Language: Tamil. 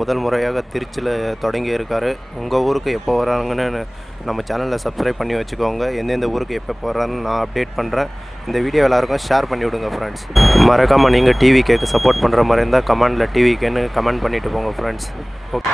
முதல் முறையாக திருச்சியில் தொடங்கி இருக்கார். உங்கள் ஊருக்கு எப்போ வராங்கன்னு நம்ம சேனலில் சப்ஸ்கிரைப் பண்ணி வச்சுக்கோங்க. எந்தெந்த ஊருக்கு எப்போ போகிறான்னு நான் அப்டேட் பண்ணுறேன். இந்த வீடியோ எல்லாருக்கும் ஷேர் பண்ணி விடுங்க ஃப்ரெண்ட்ஸ். மறக்காமல் நீங்கள் டிவி கேக்கு சப்போர்ட் பண்ணுற மாதிரி இருந்தால் கமெண்டில் டிவி கேன்னு கமெண்ட் பண்ணிவிட்டு போங்க ஃப்ரெண்ட்ஸ். ஓகே.